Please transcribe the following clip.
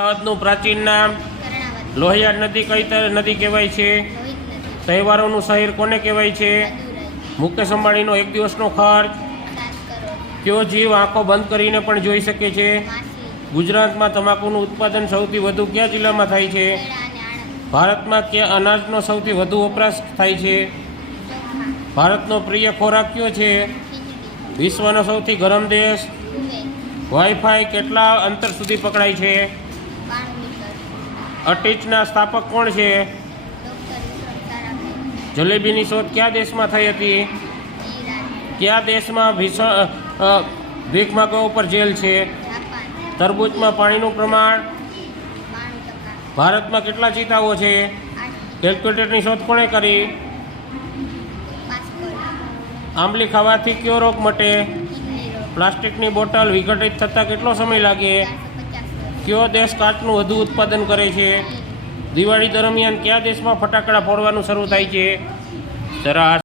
અમદાવાદનું પ્રાચીન નામ લોહિયાળ નદી કઈ નદી કહેવાય છે? તહેવારોનું શહેર કોને કહેવાય છે? મુકેશ અંબાણીનો એક દિવસનો ખર્ચ? કયો જીવ આંખો બંધ કરીને પણ જોઈ શકે છે? ગુજરાતમાં તમાકુનું ઉત્પાદન સૌથી વધુ કયા જિલ્લામાં થાય છે? ભારતમાં કયા અનાજનો સૌથી વધુ વપરાશ થાય છે? ભારતનો પ્રિય ખોરાક કયો છે? વિશ્વનો સૌથી ગરમ દેશ? વાઈફાઈ કેટલા અંતર સુધી પકડાય છે? અટીચના સ્થાપક કોણ છે? જલેબીની શોધ કયા દેશમાં થઈ હતી? કયા દેશમાં ભીખ માગવા ઉપર જેલ છે? તરબૂચમાં પાણીનું પ્રમાણ? ભારતમાં કેટલા ચિતાઓ છે? કેલ્ક્યુલેટરની શોધ કોણે કરી? આંબલી ખાવાથી કયો રોગ મટે? પ્લાસ્ટિકની બોટલ વિઘટિત થતાં કેટલો સમય લાગે? કયો દેશ કાચનું વધુ ઉત્પાદન કરે છે? દિવાળી દરમિયાન કયા દેશમાં ફટાકડા ફોડવાનું શરૂ થાય છે?